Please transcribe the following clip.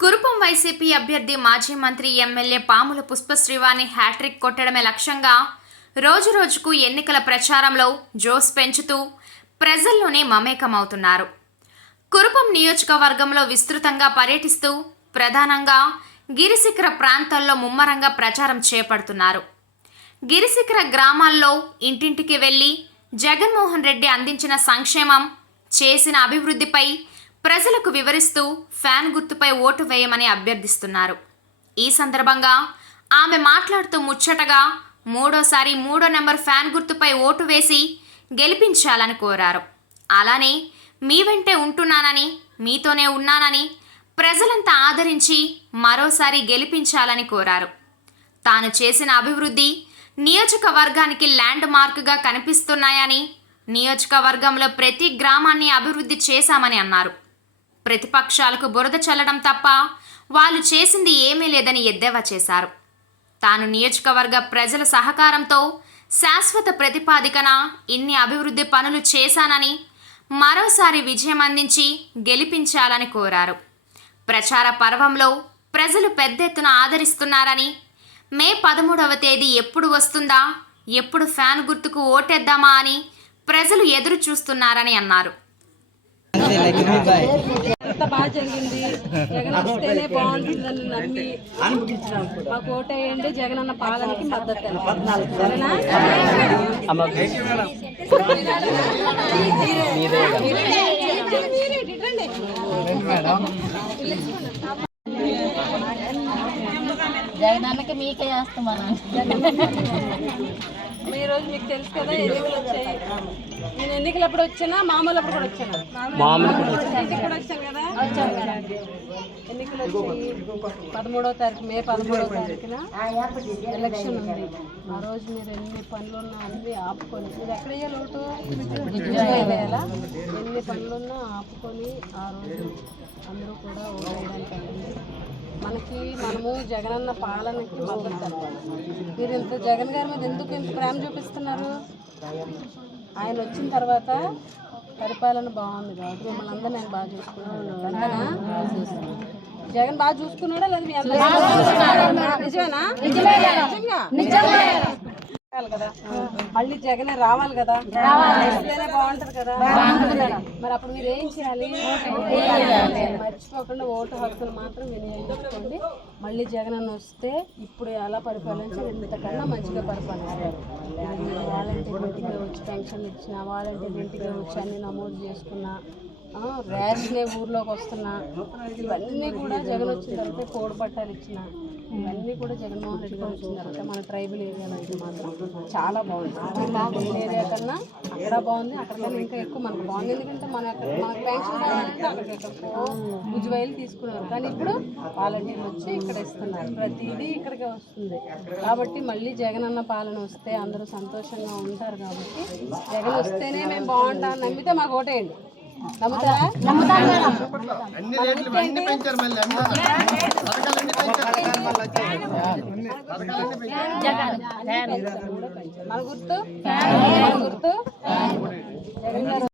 Kurupam YCP అభ్యర్థి మాజీ మంత్రి ఎమ్మెల్యే పాముల పుష్పశ్రీవాణి హ్యాట్రిక్ కొట్టడమే లక్ష్యంగా రోజురోజుకు ఎన్నికల ప్రచారంలో జోస్ పెంచుతూ ప్రజల్లోనే మమేకమవుతున్నారు. కురుపం నియోజకవర్గంలో విస్తృతంగా పర్యటిస్తూ ప్రధానంగా గిరిశిఖర ప్రాంతాల్లో ముమ్మరంగా ప్రచారం చేపడుతున్నారు. గిరిశిఖర గ్రామాల్లో ఇంటింటికి వెళ్లి జగన్మోహన్ రెడ్డి అందించిన సంక్షేమం, చేసిన అభివృద్ధిపై ప్రజలకు వివరిస్తూ ఫ్యాన్ గుర్తుపై ఓటు వేయమని అభ్యర్థిస్తున్నారు. ఈ సందర్భంగా ఆమె మాట్లాడుతూ ముచ్చటగా మూడోసారి 3వ నెంబర్ ఫ్యాన్ గుర్తుపై ఓటు వేసి గెలిపించాలని కోరారు. అలానే మీ వెంటే ఉంటున్నానని, మీతోనే ఉన్నానని ప్రజలంతా ఆదరించి మరోసారి గెలిపించాలని కోరారు. తాను చేసిన అభివృద్ధి నియోజకవర్గానికి ల్యాండ్ మార్క్గా కనిపిస్తున్నాయని, నియోజకవర్గంలో ప్రతి గ్రామాన్ని అభివృద్ధి చేశామని అన్నారు. ప్రతిపక్షాలకు బురద చల్లడం తప్ప వాళ్ళు చేసింది ఏమీ లేదని ఎద్దేవా చేశారు. తాను నియోజకవర్గ ప్రజల సహకారంతో శాశ్వత ప్రతిపాదికన ఇన్ని అభివృద్ధి పనులు చేశానని, మరోసారి విజయం అందించి గెలిపించాలని కోరారు. ప్రచార పర్వంలో ప్రజలు పెద్ద ఎత్తున ఆదరిస్తున్నారని, మే 13వ తేదీ ఎప్పుడు వస్తుందా, ఎప్పుడు ఫ్యాన్ గుర్తుకు ఓటేద్దామా అని ప్రజలు ఎదురు చూస్తున్నారని అన్నారు. అంత బాగా జరిగింది. జగన్ వస్తేనే బాగుంటుందని నమ్మి మాకు ఓటేయండి. జగన్ అన్న పాలనకి మద్దతు జగనన్నకి మీకే వేస్తామన్నా. ఈ రోజు మీకు తెలుసు కదా, ఎన్నికలు వచ్చాయి. నేను ఎన్నికలు ఎప్పుడు వచ్చినా, మామూలు అప్పుడు కూడా వచ్చాను. కూడా వచ్చాను కదా. ఎన్నికలు వచ్చాయి 13వ తారీఖు, మే 13వ తారీఖున ఎలక్షన్ ఉంది. ఆ రోజు మీరు ఎన్ని పనులున్నా అన్నీ ఆపుకొని, మీరు ఎక్కడ వేయాలి ఓటు? వేయాలా? ఎన్ని పనులున్నా ఆపుకొని ఆ రోజు అందరూ కూడా ఓటు వేయడానికి వెళ్ళండి. మనము జగనన్న పాలనకి మద్దతు తెలపాలి. మీరు ఇంత జగన్ గారి మీద ఎందుకు ఇంత ప్రేమ చూపిస్తున్నారు? ఆయన వచ్చిన తర్వాత పరిపాలన బాగుంది కాబట్టి మిమ్మల్ని అందరూ నేను బాగా చూసుకున్నాను. అంతేనా? జగన్ బాగా చూసుకున్నాడా లేదా? మీ నిజమేనా? నిజంగా కదా. మళ్ళీ జగనే రావాలి కదా, వస్తేనే బాగుంటది కదా. మరి అప్పుడు మీరు ఏం చేయాలి? మర్చిపోకుండా ఓటు హక్కులు మాత్రం వినియోగించుకోండి. మళ్ళీ జగన్ అన్న వస్తే ఇప్పుడు ఎలా పరిపాలించారు, ఇంతకన్నా మంచిగా పరిపాలిస్తారు. వాలంటీర్ ఇంటికి వచ్చి పెన్షన్లు ఇచ్చిన, వాలంటీర్ ఇంటికి వచ్చి అన్ని నమోదు చేసుకున్నా, రేషనే ఊర్లోకి వస్తున్నా, ఇవన్నీ కూడా జగన్ వచ్చిన తర్వాత కోడి పట్టాలు ఇచ్చిన, ఇవన్నీ కూడా జగన్మోహన్ రెడ్డి గారు వచ్చిన తర్వాత మన ట్రైబల్ ఏరియాలో అయితే మాత్రం చాలా బాగుంది. ఏరియా కన్నా అక్కడ బాగుంది, అక్కడికన్నా ఇంకా ఎక్కువ మనకు బాగుంది. ఎందుకంటే మనకు పెన్షన్ కావాలంటే అక్కడికి ఎక్కువ ఉజ్వైలు తీసుకున్నారు. కానీ ఇప్పుడు వాలంటీర్లు వచ్చి ఇక్కడ ఇస్తున్నారు, ప్రతిదీ ఇక్కడికే వస్తుంది. కాబట్టి మళ్ళీ జగన్ అన్న పాలన వస్తే అందరూ సంతోషంగా ఉంటారు. కాబట్టి జగన్ వస్తేనే మేము బాగుంటాం నమ్మితే మాకు ఓటేయండి. నమ్ముతారా? మన గుర్తు